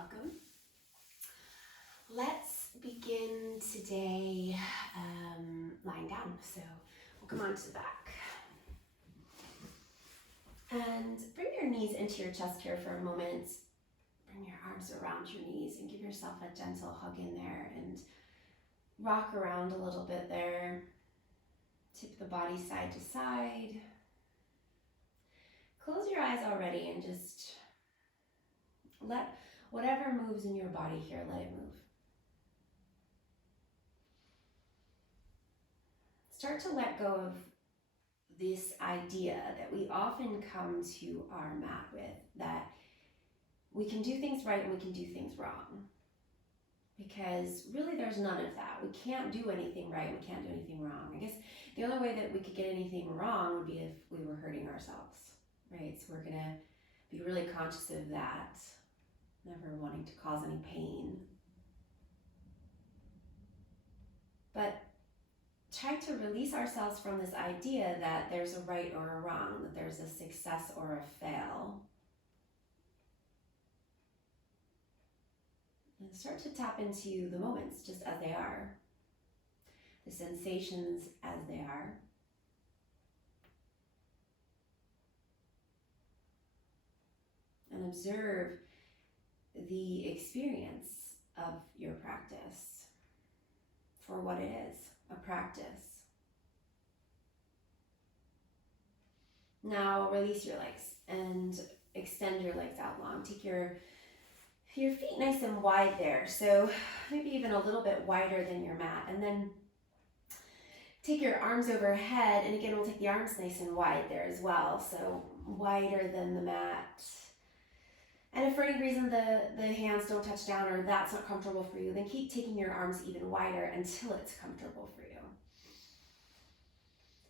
welcome. Let's begin today lying down. So we'll come onto the back. And bring your knees into your chest here for a moment. Bring your arms around your knees and give yourself a gentle hug in there and rock around a little bit there. Tip the body side to side. Close your eyes already and just let whatever moves in your body here, let it move. Start to let go of this idea that we often come to our mat with, that we can do things right and we can do things wrong. Because really there's none of that. We can't do anything right, we can't do anything wrong. I guess the only way that we could get anything wrong would be if we were hurting ourselves, right? So we're gonna be really conscious of that, never wanting to cause any pain. But try to release ourselves from this idea that there's a right or a wrong, that there's a success or a fail. And start to tap into the moments just as they are, the sensations as they are. And observe the experience of your practice for what it is, a practice. Now release your legs and extend your legs out long. Take your feet nice and wide there, so maybe even a little bit wider than your mat. And then take your arms overhead, and again, we'll take the arms nice and wide there as well, so wider than the mat. And if for any reason the hands don't touch down or that's not comfortable for you, then keep taking your arms even wider until it's comfortable for you.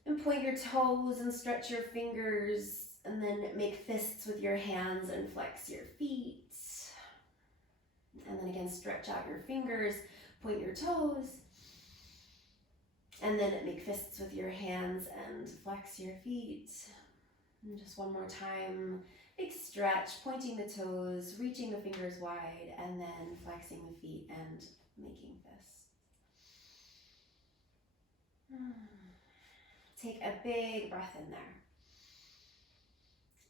And point your toes and stretch your fingers, and then make fists with your hands and flex your feet. And then again, stretch out your fingers, point your toes, and then make fists with your hands and flex your feet. And just one more time, big stretch, pointing the toes, reaching the fingers wide, and then flexing the feet and making fists. Take a big breath in there.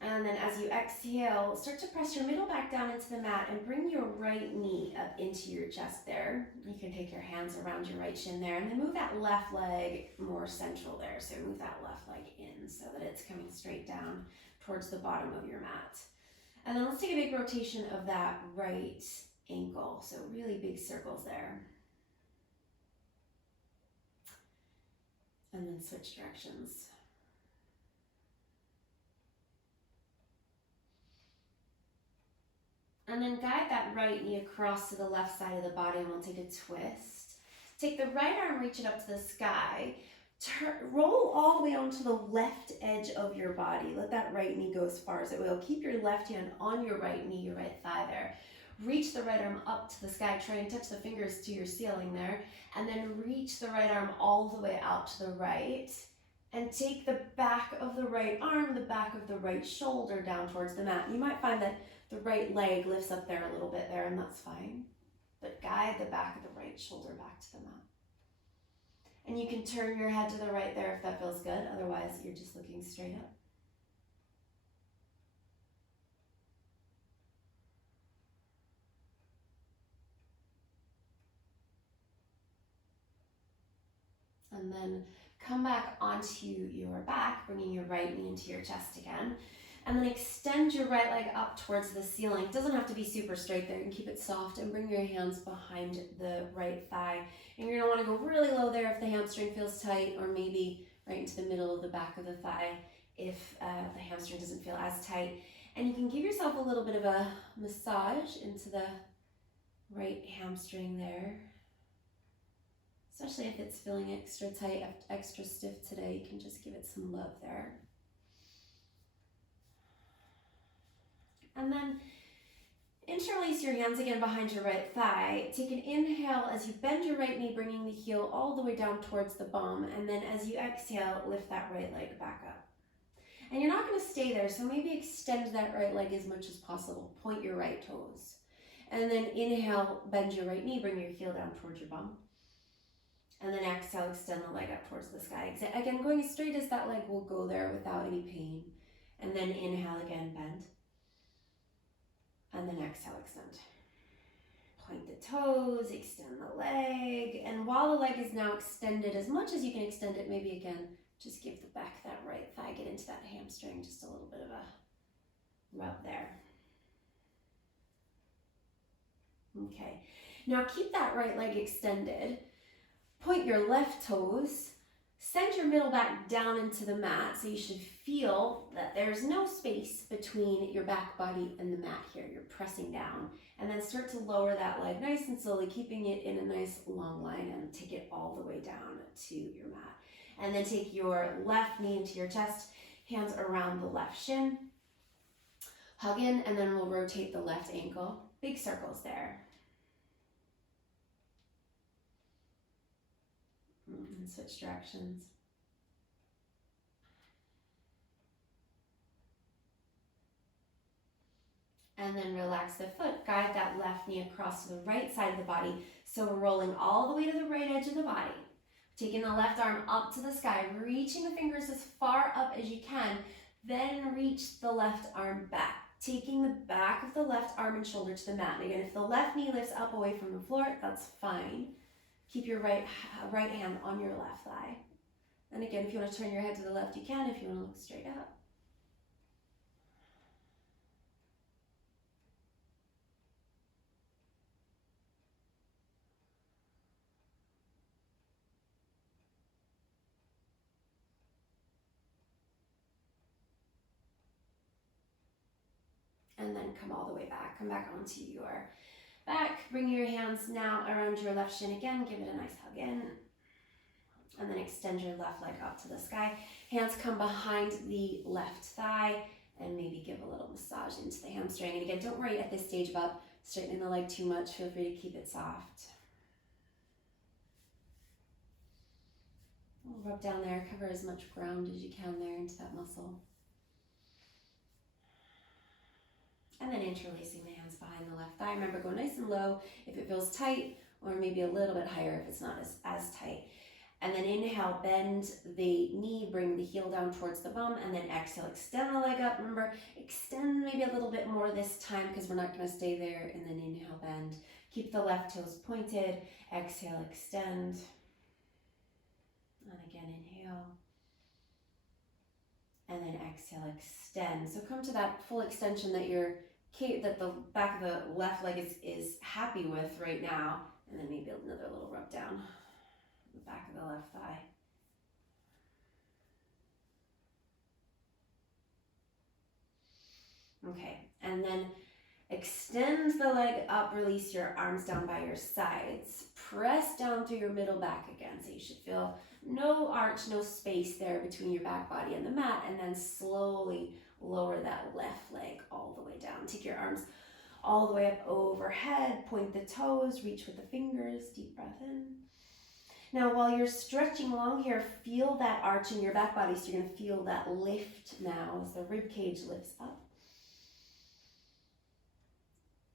And then as you exhale, start to press your middle back down into the mat and bring your right knee up into your chest there. You can take your hands around your right shin there, and then move that left leg more central there. So move that left leg in so that it's coming straight down towards the bottom of your mat. And then let's take a big rotation of that right ankle. So really big circles there. And then switch directions. And then guide that right knee across to the left side of the body, and we'll take a twist. Take the right arm, reach it up to the sky. Roll all the way onto the left edge of your body. Let that right knee go as far as it will. Keep your left hand on your right knee, your right thigh there. Reach the right arm up to the sky. Try and touch the fingers to your ceiling there. And then reach the right arm all the way out to the right. And take the back of the right arm, the back of the right shoulder down towards the mat. You might find that the right leg lifts up there a little bit there, and that's fine. But guide the back of the right shoulder back to the mat. And you can turn your head to the right there if that feels good. Otherwise, you're just looking straight up. And then come back onto your back, bringing your right knee into your chest again. And then extend your right leg up towards the ceiling. It doesn't have to be super straight there. You can keep it soft, and bring your hands behind the right thigh. And you're gonna wanna go really low there if the hamstring feels tight, or maybe right into the middle of the back of the thigh if the hamstring doesn't feel as tight. And you can give yourself a little bit of a massage into the right hamstring there. Especially if it's feeling extra tight, extra stiff today, you can just give it some love there. And then interlace your hands again behind your right thigh. Take an inhale as you bend your right knee, bringing the heel all the way down towards the bum. And then as you exhale, lift that right leg back up. And you're not going to stay there, so maybe extend that right leg as much as possible. Point your right toes. And then inhale, bend your right knee, bring your heel down towards your bum. And then exhale, extend the leg up towards the sky. Again, going as straight as that leg will go there without any pain. And then inhale again, bend. And then exhale, extend. Point the toes, extend the leg. And while the leg is now extended, as much as you can extend it, maybe again, just give the back that right thigh, get into that hamstring, just a little bit of a rub there. Okay, now keep that right leg extended. Point your left toes, send your middle back down into the mat, so you should feel that there's no space between your back body and the mat here. You're pressing down, and then start to lower that leg nice and slowly, keeping it in a nice long line, and take it all the way down to your mat. And then take your left knee into your chest, hands around the left shin, hug in, and then we'll rotate the left ankle. Big circles there. And switch directions. And then relax the foot. Guide that left knee across to the right side of the body. So we're rolling all the way to the right edge of the body. Taking the left arm up to the sky, reaching the fingers as far up as you can. Then reach the left arm back. Taking the back of the left arm and shoulder to the mat. And again, if the left knee lifts up away from the floor, that's fine. Keep your right hand on your left thigh. And again, if you want to turn your head to the left, you can. If you want to look straight up. And then come all the way back. Come back onto your back. Bring your hands now around your left shin again. Give it a nice hug in. And then extend your left leg up to the sky. Hands come behind the left thigh and maybe give a little massage into the hamstring. And again, don't worry at this stage about straightening the leg too much. Feel free to keep it soft. We'll rub down there. Cover as much ground as you can there into that muscle. And then interlacing the hands behind the left thigh. Remember, go nice and low if it feels tight, or maybe a little bit higher if it's not as tight. And then inhale, bend the knee, bring the heel down towards the bum, and then exhale, extend the leg up. Remember, extend maybe a little bit more this time because we're not going to stay there. And then inhale, bend. Keep the left toes pointed. Exhale, extend. And again, inhale. And then exhale, extend. So come to that full extension that the back of the left leg is happy with right now. And then maybe another little rub down the back of the left thigh. Okay, and then extend the leg up, release your arms down by your sides. Press down through your middle back again. So you should feel no arch, no space there between your back body and the mat, and then slowly lower that left leg all the way down. Take your arms all the way up overhead, point the toes, reach with the fingers, deep breath in. Now while you're stretching along here, feel that arch in your back body, so you're going to feel that lift now as the rib cage lifts up.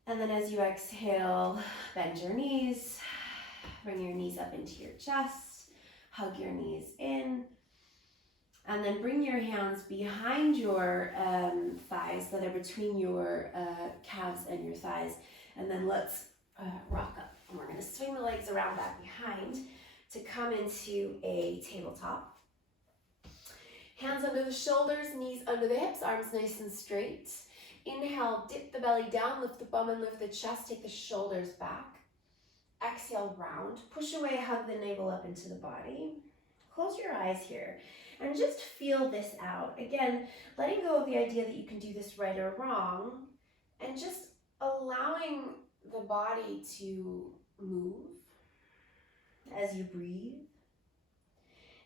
And then as you exhale, bend your knees, bring your knees up into your chest, hug your knees in, and then bring your hands behind your thighs that are between your calves and your thighs. And then let's rock up. And we're going to swing the legs around back behind to come into a tabletop. Hands under the shoulders, knees under the hips, arms nice and straight. Inhale, dip the belly down, lift the bum and lift the chest, take the shoulders back. Exhale, round, push away, hug the navel up into the body. Close your eyes here and just feel this out. Again, letting go of the idea that you can do this right or wrong, and just allowing the body to move as you breathe.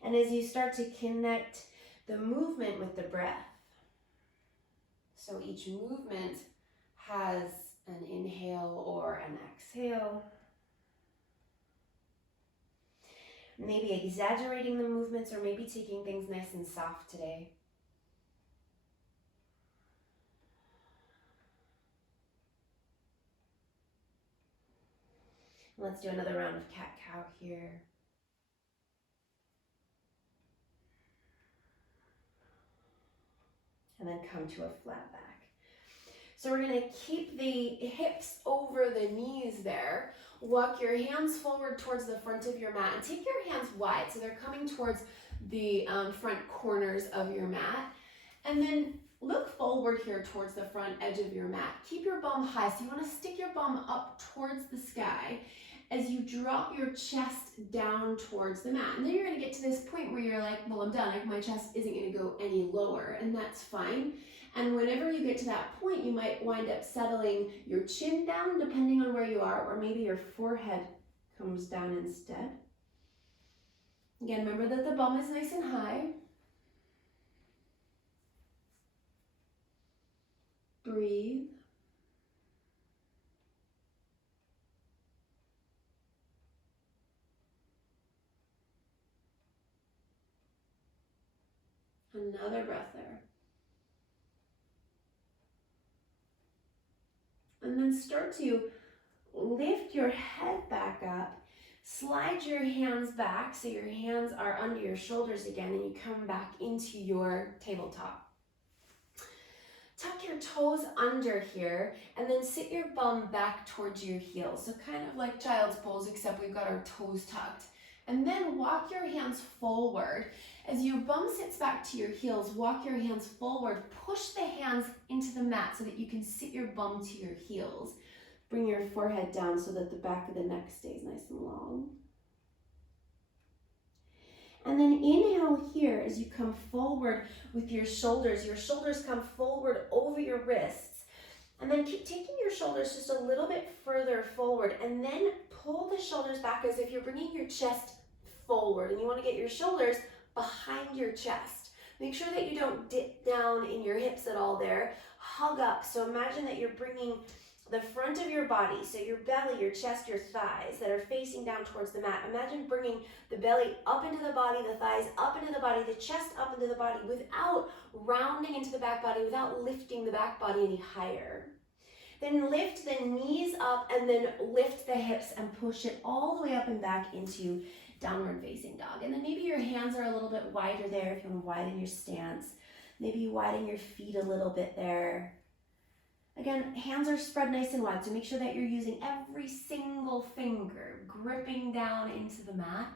And as you start to connect the movement with the breath. So each movement has an inhale or an exhale. Maybe exaggerating the movements, or maybe taking things nice and soft today. Let's do another round of cat-cow here. And then come to a flat back. So we're gonna keep the hips over the knees there. Walk your hands forward towards the front of your mat and take your hands wide so they're coming towards the front corners of your mat. And then look forward here towards the front edge of your mat. Keep your bum high, so you wanna stick your bum up towards the sky as you drop your chest down towards the mat. And then you're gonna get to this point where you're like, well, I'm done, like my chest isn't gonna go any lower, and that's fine. And whenever you get to that point, you might wind up settling your chin down depending on where you are, or maybe your forehead comes down instead. Again, remember that the bum is nice and high. Breathe. Another breath there. And then start to lift your head back up. Slide your hands back so your hands are under your shoulders again, and you come back into your tabletop. Tuck your toes under here and then sit your bum back towards your heels. So kind of like child's pose, except we've got our toes tucked. And then walk your hands forward. As your bum sits back to your heels, walk your hands forward. Push the hands into the mat so that you can sit your bum to your heels. Bring your forehead down so that the back of the neck stays nice and long. And then inhale here as you come forward with your shoulders. Your shoulders come forward over your wrists. And then keep taking your shoulders just a little bit further forward. And then pull the shoulders back as if you're bringing your chest forward. And you want to get your shoulders behind your chest. Make sure that you don't dip down in your hips at all there. Hug up. So imagine that you're bringing the front of your body, so your belly, your chest, your thighs that are facing down towards the mat. Imagine bringing the belly up into the body, the thighs up into the body, the chest up into the body without rounding into the back body, without lifting the back body any higher. Then lift the knees up and then lift the hips and push it all the way up and back into downward facing dog. And then maybe your hands are a little bit wider there if you want to widen your stance. Maybe you widen your feet a little bit there. Again, hands are spread nice and wide, so make sure that you're using every single finger, gripping down into the mat.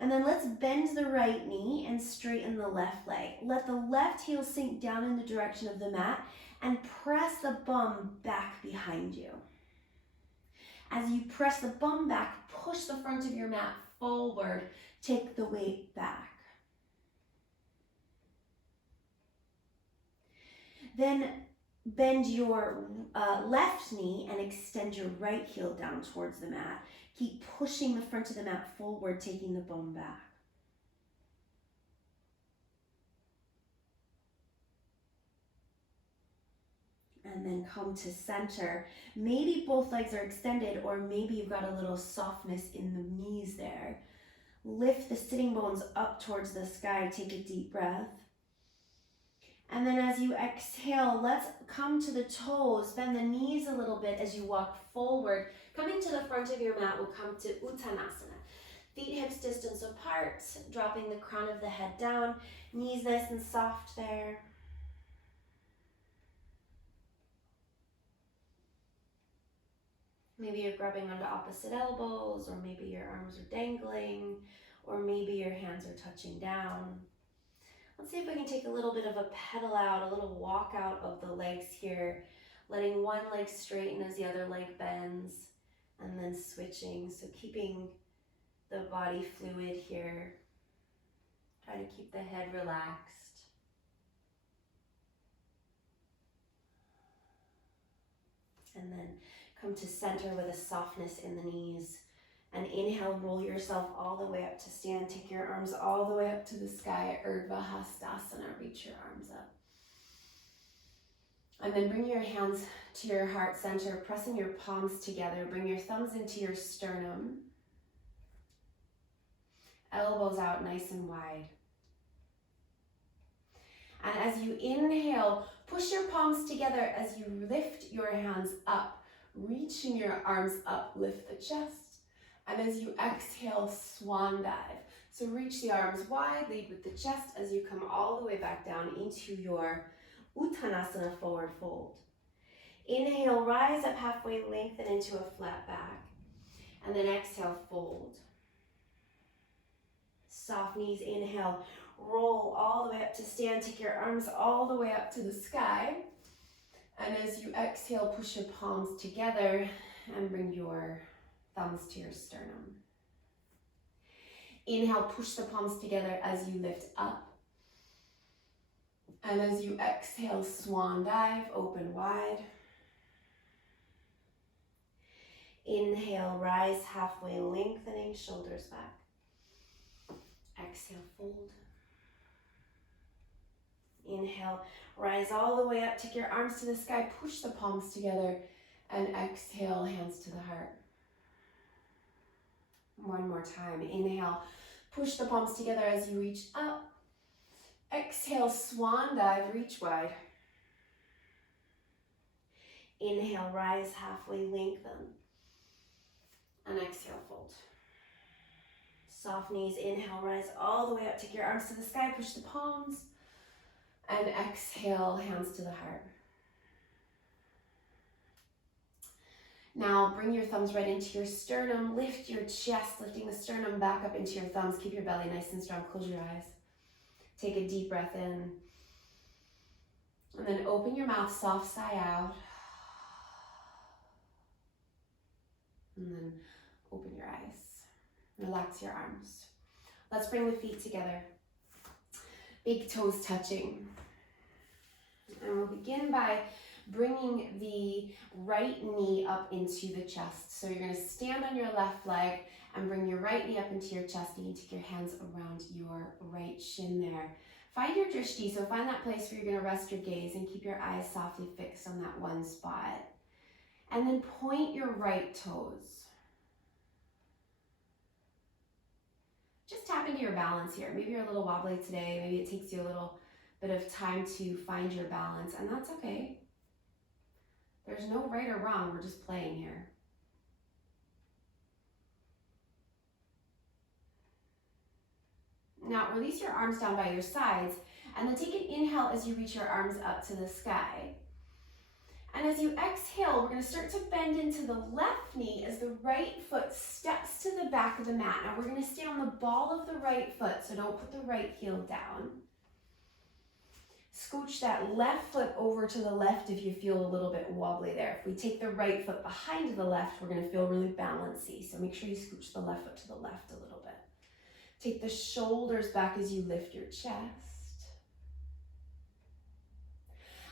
And then let's bend the right knee and straighten the left leg. Let the left heel sink down in the direction of the mat and press the bum back behind you. As you press the bum back, push the front of your mat forward, take the weight back. Then bend your left knee and extend your right heel down towards the mat. Keep pushing the front of the mat forward, taking the bum back. And then come to center. Maybe both legs are extended, or maybe you've got a little softness in the knees there. Lift the sitting bones up towards the sky. Take a deep breath. And then as you exhale, let's come to the toes. Bend the knees a little bit as you walk forward. Coming to the front of your mat, we'll come to Uttanasana. Feet hips distance apart, dropping the crown of the head down. Knees nice and soft there. Maybe you're grabbing onto opposite elbows, or maybe your arms are dangling, or maybe your hands are touching down. Let's see if we can take a little bit of a pedal out, a little walk out of the legs here, letting one leg straighten as the other leg bends, and then switching. So keeping the body fluid here. Try to keep the head relaxed. And then come to center with a softness in the knees. And inhale, roll yourself all the way up to stand. Take your arms all the way up to the sky, Urdhva Hastasana. Reach your arms up. And then bring your hands to your heart center, pressing your palms together. Bring your thumbs into your sternum. Elbows out nice and wide. And as you inhale, push your palms together as you lift your hands up. reaching your arms up, lift the chest. And as you exhale, swan dive. So reach the arms wide, lead with the chest as you come all the way back down into your Uttanasana, forward fold. Inhale, rise up halfway, lengthen into a flat back. And then exhale, fold. Soft knees, inhale, roll all the way up to stand. Take your arms all the way up to the sky. And as you exhale, push your palms together and bring your thumbs to your sternum. Inhale, push the palms together as you lift up. And as you exhale, swan dive, open wide. Inhale, rise halfway, lengthening, shoulders back. Exhale, fold. Inhale, rise all the way up, take your arms to the sky, push the palms together, and exhale, hands to the heart. One more time. Inhale, push the palms together as you reach up. Exhale, swan dive, reach wide. Inhale, rise halfway, lengthen. And exhale, fold. Soft knees, inhale, rise all the way up, take your arms to the sky, push the palms. And exhale, hands to the heart. Now bring your thumbs right into your sternum, lift your chest, lifting the sternum back up into your thumbs. Keep your belly nice and strong, close your eyes. Take a deep breath in. And then open your mouth, soft sigh out. And then open your eyes. Relax your arms. Let's bring the feet together. Big toes touching. And we'll begin by bringing the right knee up into the chest. So you're going to stand on your left leg and bring your right knee up into your chest. You can take your hands around your right shin there. Find your drishti, so find that place where you're going to rest your gaze and keep your eyes softly fixed on that one spot. And then point your right toes. Just tap into your balance here. Maybe you're a little wobbly today. Maybe it takes you a little bit of time to find your balance, and that's okay. There's no right or wrong. We're just playing here. Now release your arms down by your sides, and then take an inhale as you reach your arms up to the sky. And as you exhale, we're going to start to bend into the left knee as the right foot steps to the back of the mat. Now we're going to stay on the ball of the right foot, so don't put the right heel down. Scooch that left foot over to the left if you feel a little bit wobbly there. If we take the right foot behind the left, we're going to feel really balancy. So make sure you scooch the left foot to the left a little bit. Take the shoulders back as you lift your chest.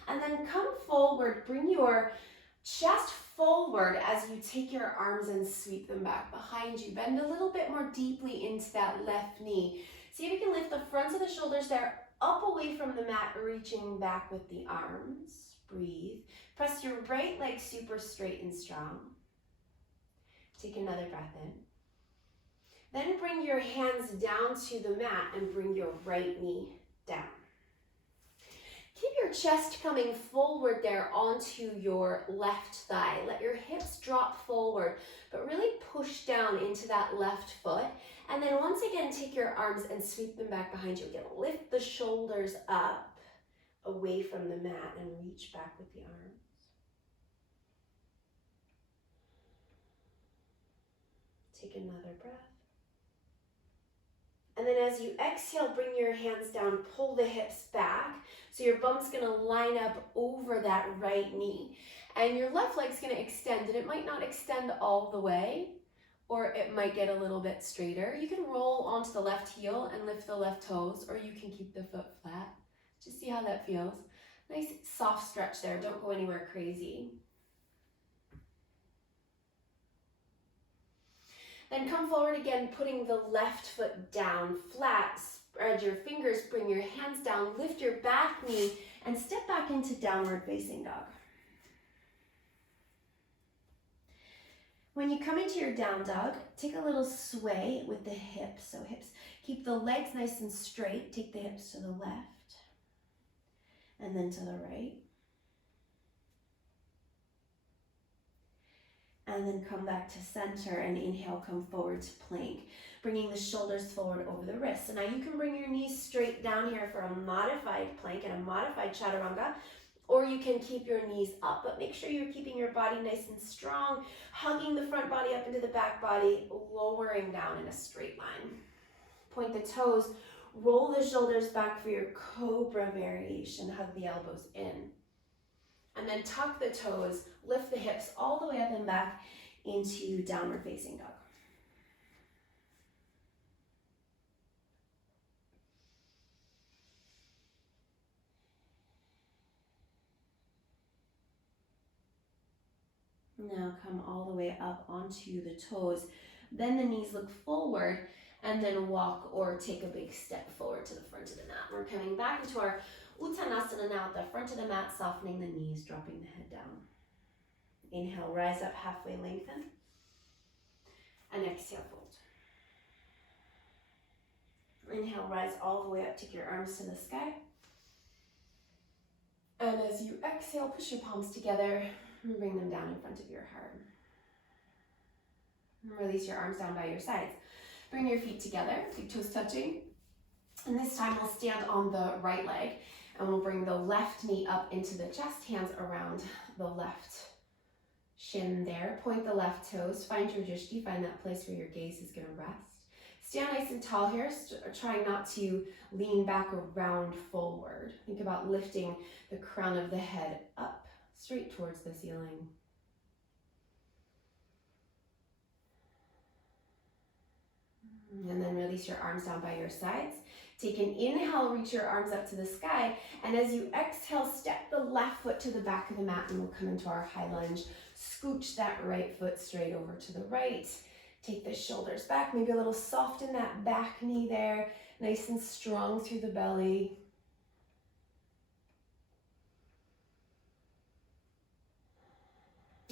And then come forward, bring your chest forward as you take your arms and sweep them back behind you. Bend a little bit more deeply into that left knee. See if you can lift the fronts of the shoulders there up away from the mat, reaching back with the arms. Breathe. Press your right leg super straight and strong. Take another breath in. Then bring your hands down to the mat and bring your right knee down. Keep your chest coming forward there onto your left thigh. Let your hips drop forward, but really push down into that left foot. And then once again, take your arms and sweep them back behind you. Again, lift the shoulders up away from the mat and reach back with the arms. Take another breath. And then as you exhale, bring your hands down, pull the hips back. So your bum's gonna line up over that right knee. And your left leg's gonna extend, and it might not extend all the way, or it might get a little bit straighter. You can roll onto the left heel and lift the left toes, or you can keep the foot flat. Just see how that feels. Nice soft stretch there, don't go anywhere crazy. Then come forward again, putting the left foot down flat. Spread your fingers, bring your hands down, lift your back knee, and step back into downward facing dog. When you come into your down dog, take a little sway with the hips. So hips, keep the legs nice and straight. Take the hips to the left and then to the right. and then come back to center and inhale, come forward to plank, bringing the shoulders forward over the wrists. So now you can bring your knees straight down here for a modified plank and a modified chaturanga, or you can keep your knees up, but make sure you're keeping your body nice and strong, hugging the front body up into the back body, lowering down in a straight line. Point the toes, roll the shoulders back for your cobra variation, hug the elbows in. And then tuck the toes, lift the hips all the way up and back into downward facing dog. Now come all the way up onto the toes. Bend the knees, look forward, and then walk or take a big step forward to the front of the mat. We're coming back into our Uttanasana now at the front of the mat, softening the knees, dropping the head down. Inhale, rise up, halfway lengthen. And exhale, fold. Inhale, rise all the way up, take your arms to the sky. And as you exhale, push your palms together and bring them down in front of your heart. And release your arms down by your sides. Bring your feet together, big toes touching. And this time we'll stand on the right leg and we'll bring the left knee up into the chest, hands around the left shin there. Point the left toes, find your drishti, find that place where your gaze is gonna rest. Stand nice and tall here, trying not to lean back or round forward. Think about lifting the crown of the head up, straight towards the ceiling. And then release your arms down by your sides. Take an inhale, reach your arms up to the sky. And as you exhale, step the left foot to the back of the mat and we'll come into our high lunge. Scooch that right foot straight over to the right. Take the shoulders back, maybe a little soft in that back knee there. Nice and strong through the belly.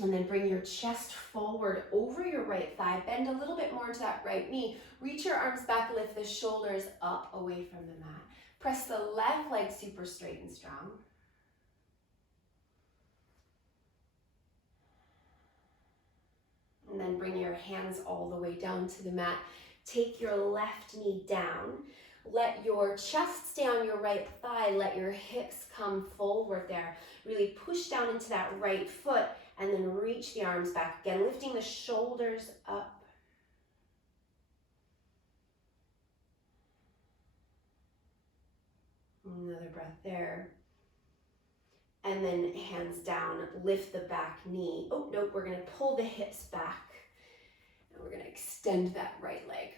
And then bring your chest forward over your right thigh. Bend a little bit more into that right knee. Reach your arms back, lift the shoulders up away from the mat. Press the left leg super straight and strong. And then bring your hands all the way down to the mat. Take your left knee down. Let your chest stay on your right thigh. Let your hips come forward there. Really push down into that right foot and then reach the arms back again, lifting the shoulders up. Another breath there. And then hands down, lift the back knee. Oh, nope, we're gonna pull the hips back. And we're gonna extend that right leg.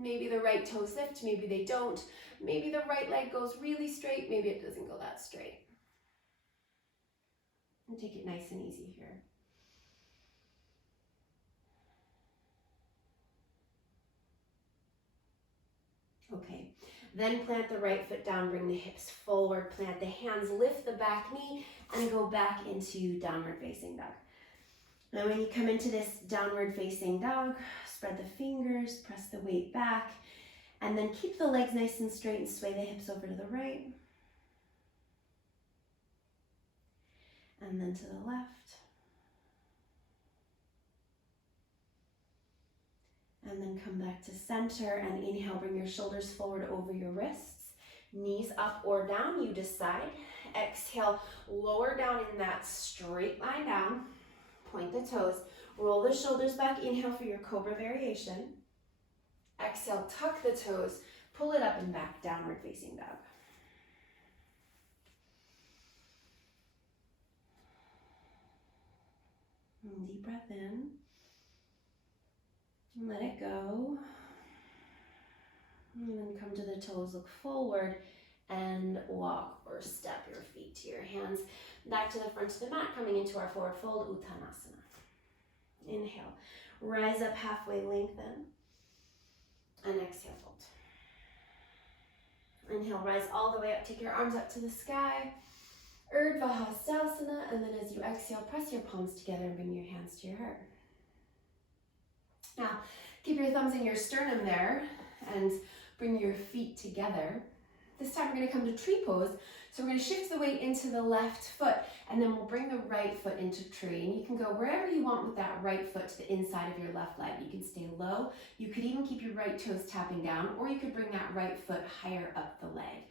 Maybe the right toes lift, maybe they don't. Maybe the right leg goes really straight, maybe it doesn't go that straight. And take it nice and easy here. Okay, then plant the right foot down, bring the hips forward, plant the hands, lift the back knee, and go back into downward facing dog. Now when you come into this downward facing dog, spread the fingers, press the weight back, and then keep the legs nice and straight and sway the hips over to the right. And then to the left. And then come back to center and inhale, bring your shoulders forward over your wrists. Knees up or down, you decide. Exhale, lower down in that straight line down. Point the toes, roll the shoulders back. Inhale for your cobra variation. Exhale, tuck the toes, pull it up and back, downward facing dog. And deep breath in. Let it go. And then come to the toes, look forward and walk or step your feet to your hands. Back to the front of the mat, coming into our forward fold, Uttanasana. Inhale, rise up halfway, lengthen. And exhale, fold. Inhale, rise all the way up, take your arms up to the sky. Urdhva Hastasana, and then as you exhale, press your palms together and bring your hands to your heart. Now, keep your thumbs in your sternum there and bring your feet together. This time we're going to come to tree pose. So we're going to shift the weight into the left foot And then we'll bring the right foot into tree, and you can go wherever you want with that right foot to the inside of your left leg. You can stay low. You could even keep your right toes tapping down, or you could bring that right foot higher up the leg.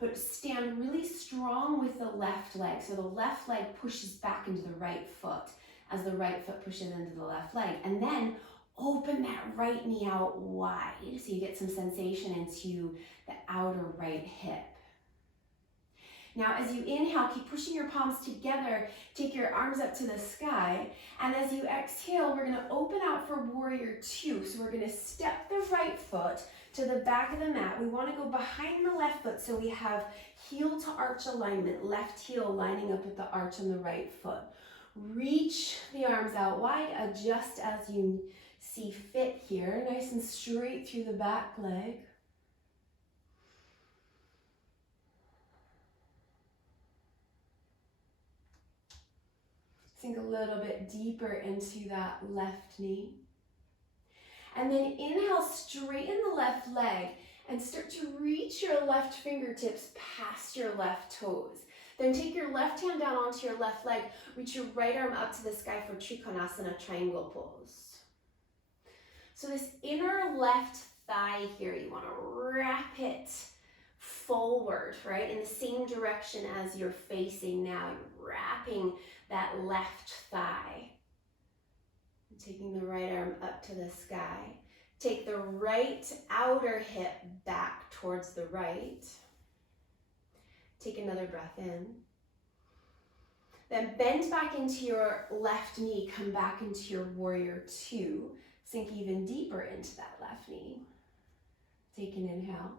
But stand really strong with the left leg. So the left leg pushes back into the right foot as the right foot pushes into the left leg. And then open that right knee out wide so you get some sensation into the outer right hip. Now, as you inhale, keep pushing your palms together. Take your arms up to the sky. And as you exhale, we're going to open out for warrior two. So we're going to step the right foot to the back of the mat. We want to go behind the left foot so we have heel to arch alignment, left heel lining up with the arch on the right foot. Reach the arms out wide, adjust as you see fit here, nice and straight through the back leg. Sink a little bit deeper into that left knee. And then inhale, straighten the left leg and start to reach your left fingertips past your left toes. Then take your left hand down onto your left leg, reach your right arm up to the sky for Trikonasana, triangle pose. So this inner left thigh here, you want to wrap it forward, right? In the same direction as you're facing now. You're wrapping that left thigh. And taking the right arm up to the sky. Take the right outer hip back towards the right. Take another breath in. Then bend back into your left knee, come back into your warrior two. Sink even deeper into that left knee. Take an inhale.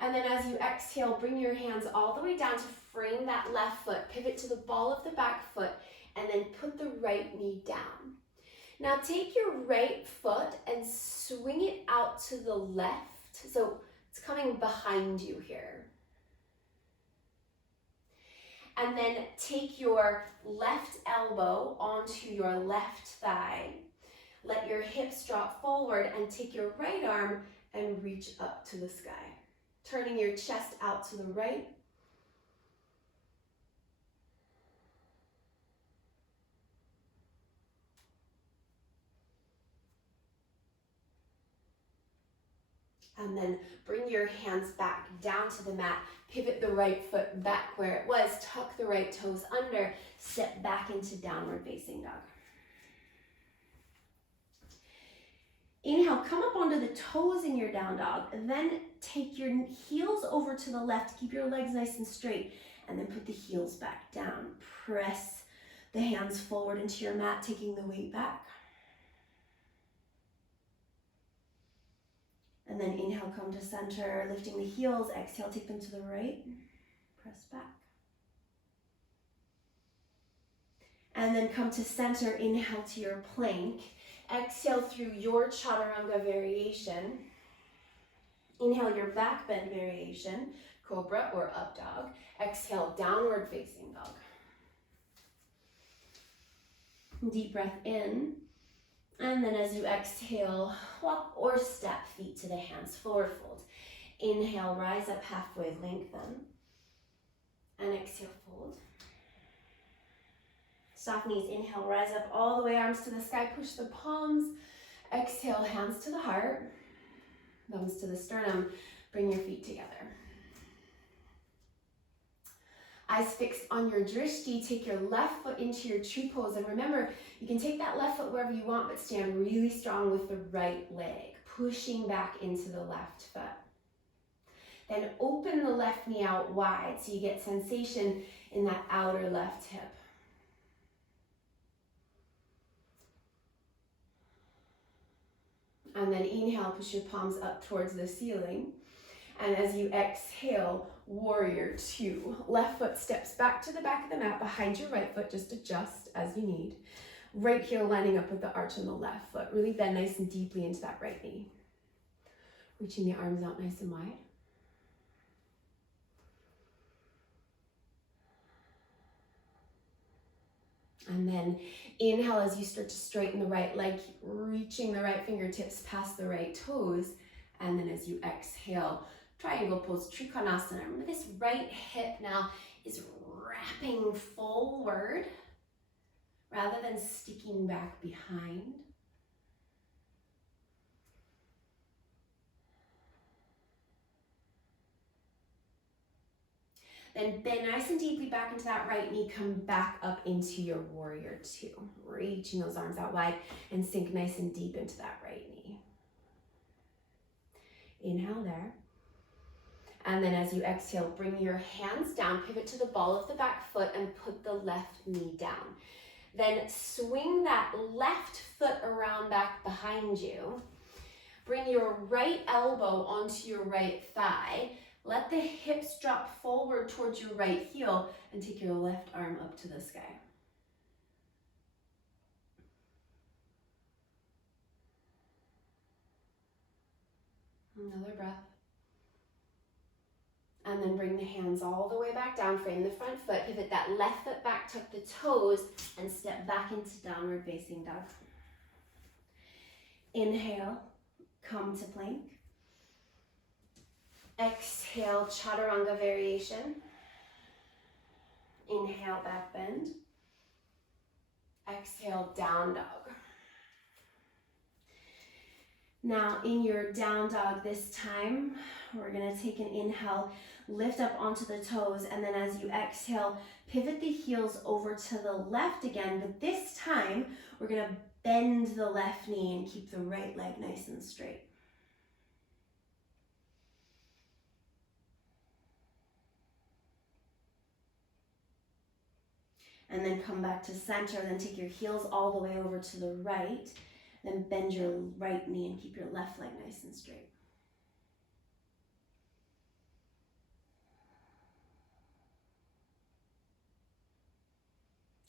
And then as you exhale, bring your hands all the way down to frame that left foot. Pivot to the ball of the back foot and then put the right knee down. Now take your right foot and swing it out to the left. So it's coming behind you here. And then take your left elbow onto your left thigh. Let your hips drop forward and take your right arm and reach up to the sky. Turning your chest out to the right. And then bring your hands back down to the mat. Pivot the right foot back where it was. Tuck the right toes under. Step back into downward facing dog. Inhale, come up onto the toes in your down dog, and then take your heels over to the left. Keep your legs nice and straight, and then put the heels back down. Press the hands forward into your mat, taking the weight back. And then inhale, come to center, lifting the heels. Exhale, take them to the right. Press back. And then come to center, inhale to your plank. Exhale through your chaturanga variation. Inhale your back bend variation, cobra or up dog. Exhale, downward facing dog. Deep breath in. And then as you exhale, walk or step feet to the hands, forward fold. Inhale, rise up halfway, lengthen. And exhale, fold. Soft knees, inhale, rise up all the way, arms to the sky, push the palms. Exhale, hands to the heart, thumbs to the sternum. Bring your feet together. Eyes fixed on your drishti, take your left foot into your tree pose. And remember, you can take that left foot wherever you want, but stand really strong with the right leg, pushing back into the left foot. Then open the left knee out wide so you get sensation in that outer left hip. And then inhale, push your palms up towards the ceiling. And as you exhale, warrior two. Left foot steps back to the back of the mat behind your right foot, just adjust as you need. Right heel lining up with the arch on the left foot. Really bend nice and deeply into that right knee. Reaching the arms out nice and wide. And then inhale as you start to straighten the right leg, reaching the right fingertips past the right toes. And then as you exhale, triangle pose, Trikonasana. Remember this right hip now is wrapping snapping forward rather than sticking back behind. Then bend nice and deeply back into that right knee. Come back up into your warrior two. Reaching those arms out wide and sink nice and deep into that right knee. Inhale there. And then as you exhale, bring your hands down, pivot to the ball of the back foot and put the left knee down. Then swing that left foot around back behind you. Bring your right elbow onto your right thigh. Let the hips drop forward towards your right heel and take your left arm up to the sky. Another breath. And then bring the hands all the way back down, frame the front foot, pivot that left foot back, tuck the toes, and step back into downward facing dog. Inhale, come to plank. Exhale, chaturanga variation. Inhale, back bend. Exhale, down dog. Now in your down dog this time, we're gonna take an inhale, lift up onto the toes, and then as you exhale, pivot the heels over to the left again, but this time we're gonna bend the left knee and keep the right leg nice and straight. And then come back to center, then take your heels all the way over to the right, then bend your right knee and keep your left leg nice and straight.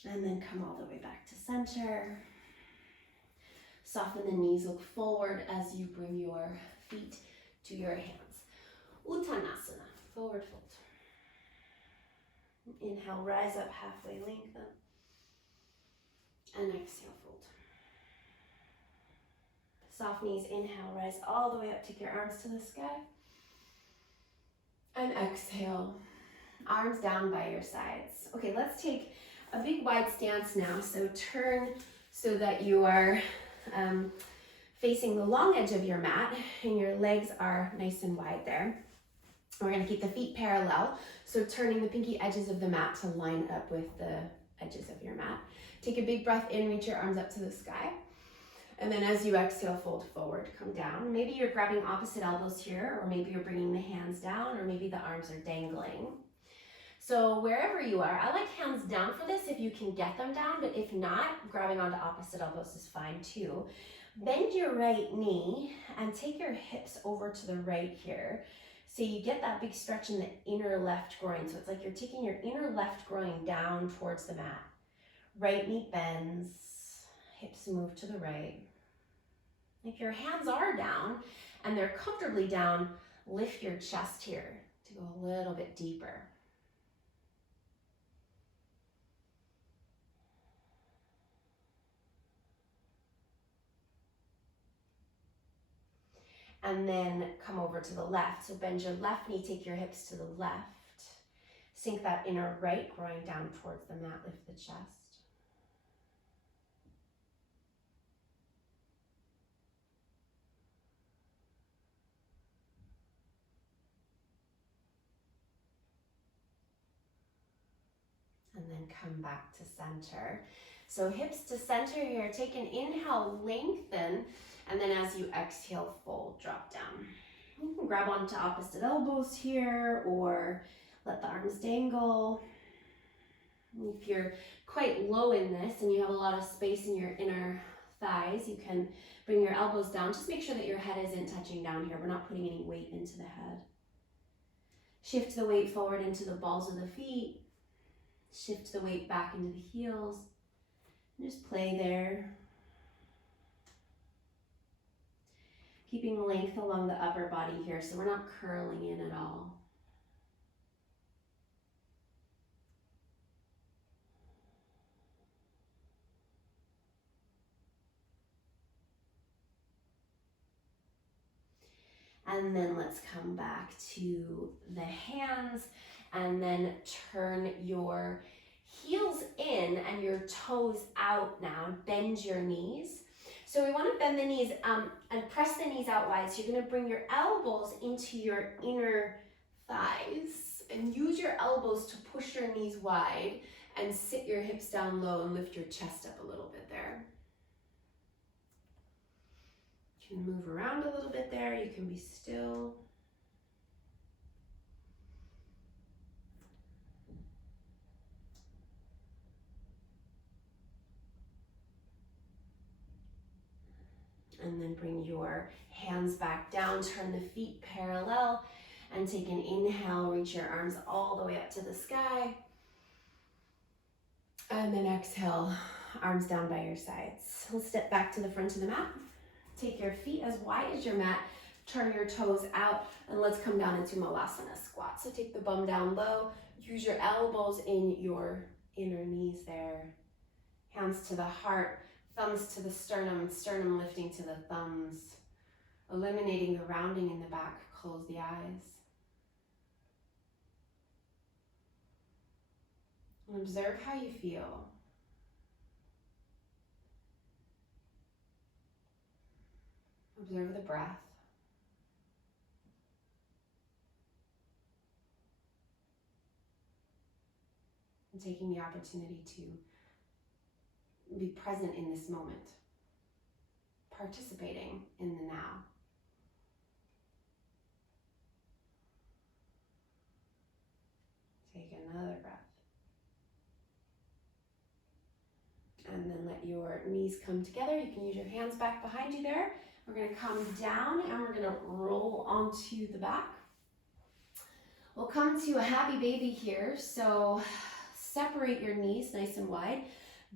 And then come all the way back to center. Soften the knees, look forward as you bring your feet to your hands. Uttanasana, forward fold. Inhale, rise up halfway, lengthen. And exhale, fold. Soft knees, inhale, rise all the way up, take your arms to the sky. And exhale, arms down by your sides. Okay, let's take a big wide stance now. So turn so that you are facing the long edge of your mat and your legs are nice and wide there. We're gonna keep the feet parallel. So turning the pinky edges of the mat to line up with the edges of your mat. Take a big breath in, reach your arms up to the sky. And then as you exhale, fold forward, come down. Maybe you're grabbing opposite elbows here, or maybe you're bringing the hands down, or maybe the arms are dangling. So wherever you are, I like hands down for this if you can get them down, but if not, grabbing onto opposite elbows is fine too. Bend your right knee and take your hips over to the right here. So you get that big stretch in the inner left groin. So it's like you're taking your inner left groin down towards the mat. Right knee bends, hips move to the right. If your hands are down and they're comfortably down, lift your chest here to go a little bit deeper. And then come over to the left. So bend your left knee, take your hips to the left. Sink that inner right groin down towards the mat, lift the chest. And then come back to center. So hips to center here, take an inhale, lengthen, and then as you exhale, fold, drop down. You can grab onto opposite elbows here or let the arms dangle. If you're quite low in this and you have a lot of space in your inner thighs, you can bring your elbows down. Just make sure that your head isn't touching down here. We're not putting any weight into the head. Shift the weight forward into the balls of the feet. Shift the weight back into the heels. Just play there. Keeping length along the upper body here, so we're not curling in at all. And then let's come back to the hands and then turn your Heels in and your toes out now. Bend your knees. So we want to bend the knees and press the knees out wide. So you're going to bring your elbows into your inner thighs and use your elbows to push your knees wide and sit your hips down low and lift your chest up a little bit there. You can move around a little bit there. You can be still. And then bring your hands back down, turn the feet parallel, and take an inhale, reach your arms all the way up to the sky. And then exhale, arms down by your sides. We'll step back to the front of the mat. Take your feet as wide as your mat, turn your toes out, and let's come down into Malasana squat. So take the bum down low, use your elbows in your inner knees there. Hands to the heart, thumbs to the sternum, sternum lifting to the thumbs. Eliminating the rounding in the back, close the eyes. And observe how you feel. Observe the breath. And taking the opportunity to be present in this moment, participating in the now. Take another breath. And then let your knees come together. You can use your hands back behind you there. We're going to come down and we're going to roll onto the back. We'll come to a happy baby here. So separate your knees nice and wide.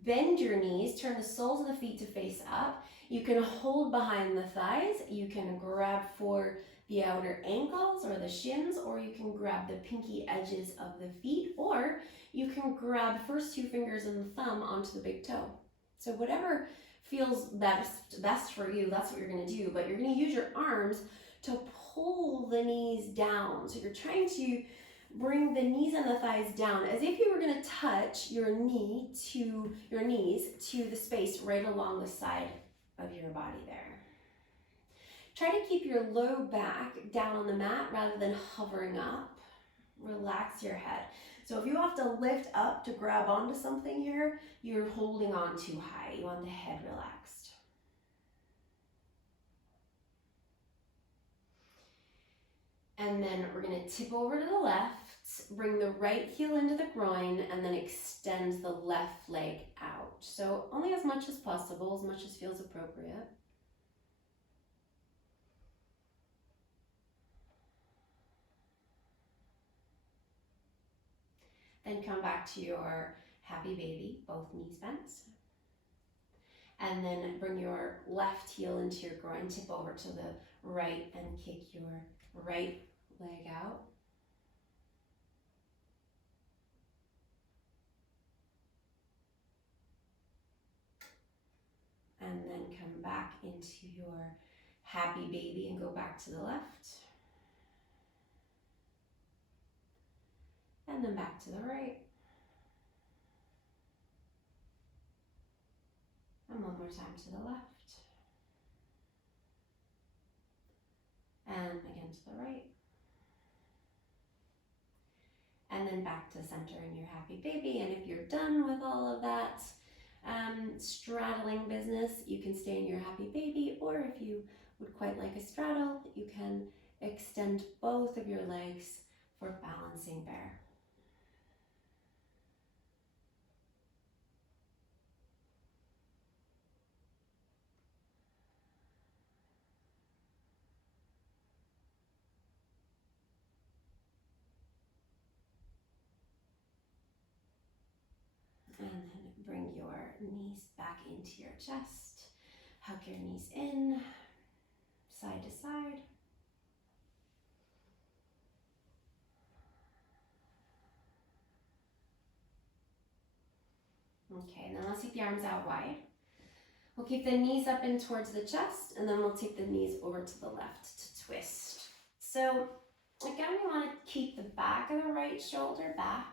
Bend your knees, turn the soles of the feet to face up. You can hold behind the thighs. You can grab for the outer ankles or the shins, or you can grab the pinky edges of the feet, or you can grab first two fingers and the thumb onto the big toe. So whatever feels best for you, that's what you're going to do. But you're going to use your arms to pull the knees down. So you're trying to bring the knees and the thighs down as if you were going to touch your knees to the space right along the side of your body there. Try to keep your low back down on the mat rather than hovering up. Relax your head. So if you have to lift up to grab onto something here, you're holding on too high. You want the head relaxed. And then we're going to tip over to the left, bring the right heel into the groin, and then extend the left leg out. So only as much as possible, as much as feels appropriate. Then come back to your happy baby, both knees bent. And then bring your left heel into your groin, tip over to the right and kick your right leg out. And then come back into your happy baby and go back to the left. And then back to the right. And one more time to the left. And again to the right. And then back to center in your happy baby. And if you're done with all of that straddling business, you can stay in your happy baby, or if you would quite like a straddle, you can extend both of your legs for balancing bear. And then bring your knees back into your chest. Hug your knees in, side to side. Okay, and then let's take the arms out wide. We'll keep the knees up in towards the chest, and then we'll take the knees over to the left to twist. So again, we want to keep the back of the right shoulder back.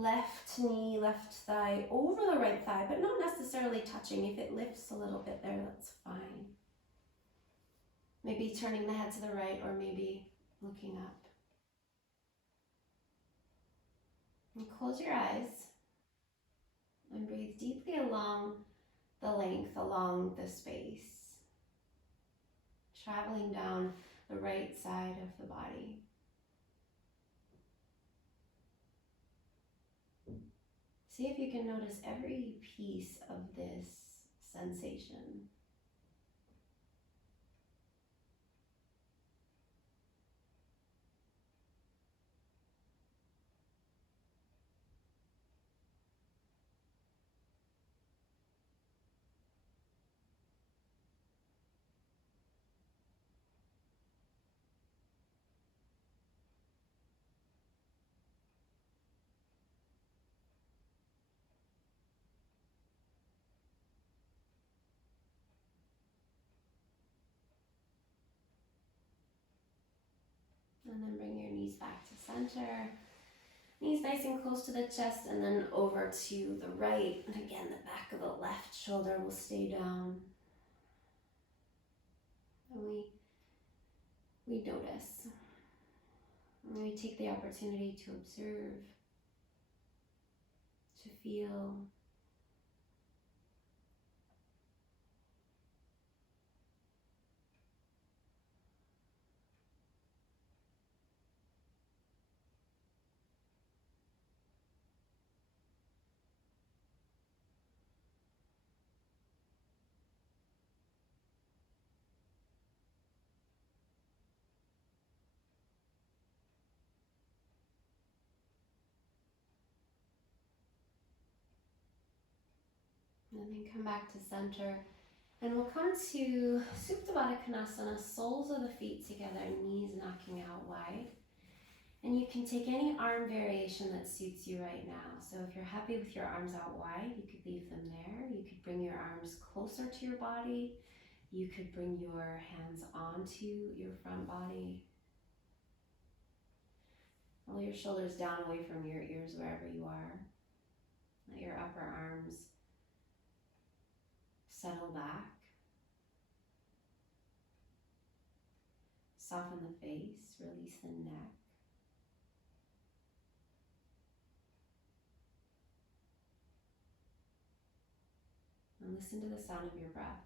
left knee, left thigh over the right thigh, but not necessarily touching. If it lifts a little bit there, that's fine. Maybe turning the head to the right or maybe looking up. And close your eyes and breathe deeply along the length, along the space, traveling down the right side of the body. See if you can notice every piece of this sensation. And then bring your knees back to center. Knees nice and close to the chest, and then over to the right. And again, the back of the left shoulder will stay down. And we notice. And we take the opportunity to observe, to feel. And then come back to center. And we'll come to Supta Baddha Konasana, soles of the feet together, knees knocking out wide. And you can take any arm variation that suits you right now. So if you're happy with your arms out wide, you could leave them there. You could bring your arms closer to your body. You could bring your hands onto your front body. Roll your shoulders down away from your ears wherever you are. Let your upper arms settle back. Soften the face, release the neck. And listen to the sound of your breath.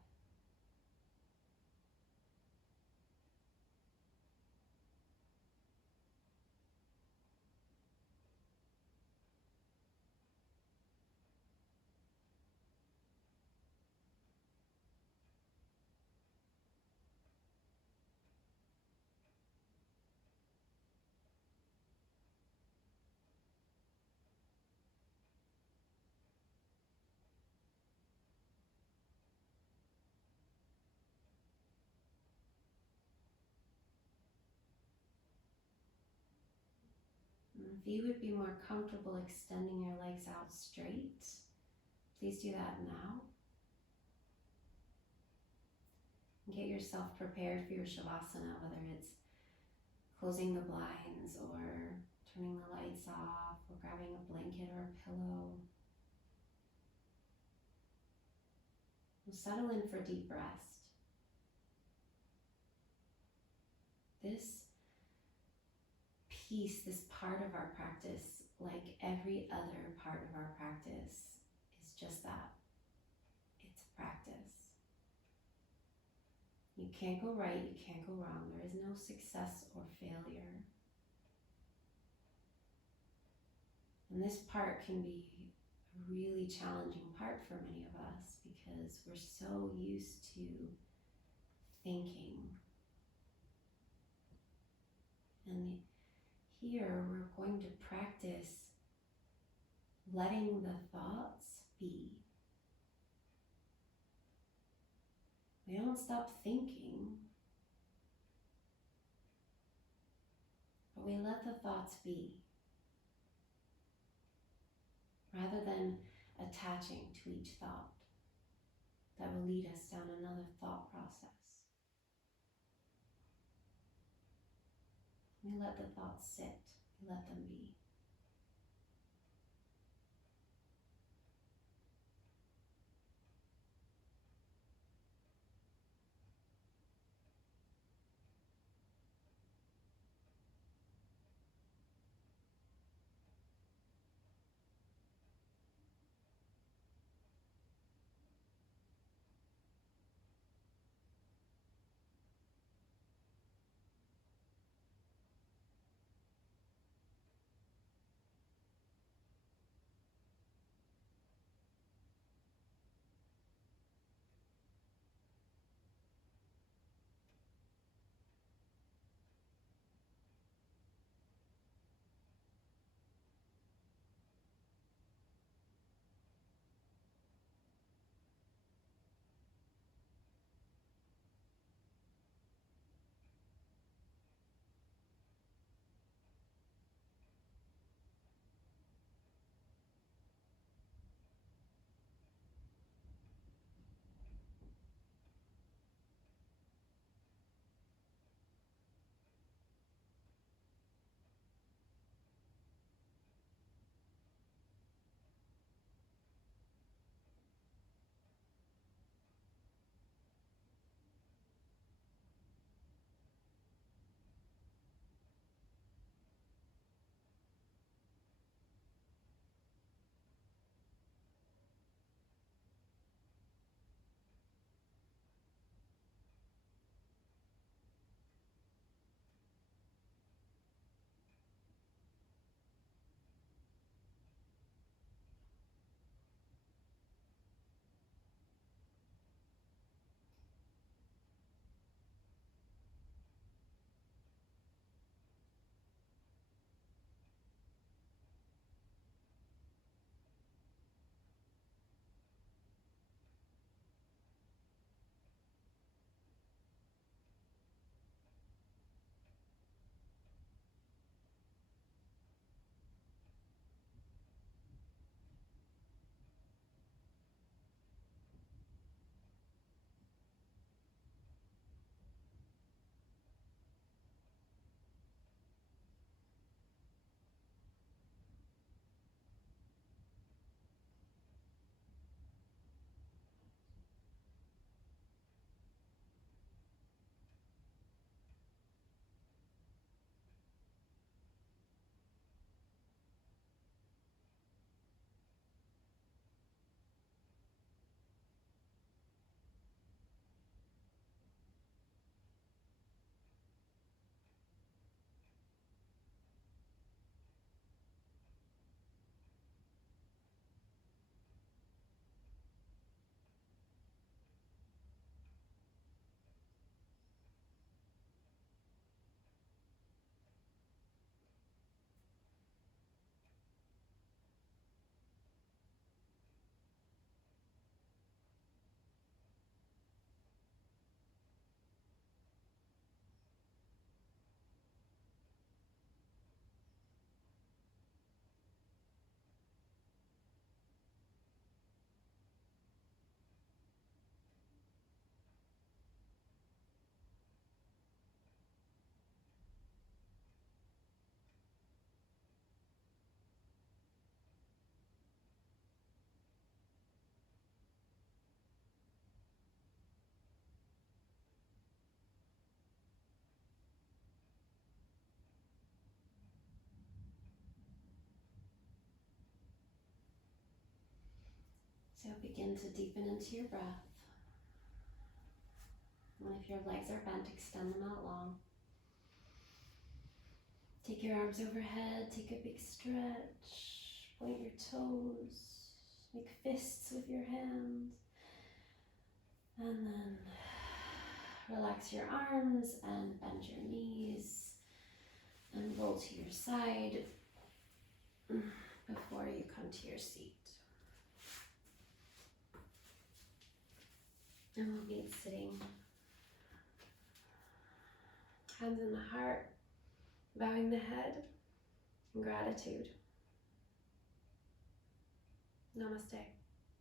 If you would be more comfortable extending your legs out straight, please do that now. Get yourself prepared for your Shavasana, whether it's closing the blinds or turning the lights off or grabbing a blanket or a pillow. We'll settle in for deep rest. This piece, this part of our practice, like every other part of our practice, is just that. It's practice. You can't go right, you can't go wrong. There is no success or failure. And this part can be a really challenging part for many of us because we're so used to thinking. And here we're going to practice letting the thoughts be. We don't stop thinking, but we let the thoughts be, rather than attaching to each thought that will lead us down another thought process. We let the thoughts sit, we let them be. So begin to deepen into your breath. And if your legs are bent, extend them out long. Take your arms overhead, take a big stretch, point your toes, make fists with your hands. And then relax your arms and bend your knees and roll to your side before you come to your seat. And we'll be sitting, hands in the heart, bowing the head in gratitude. Namaste.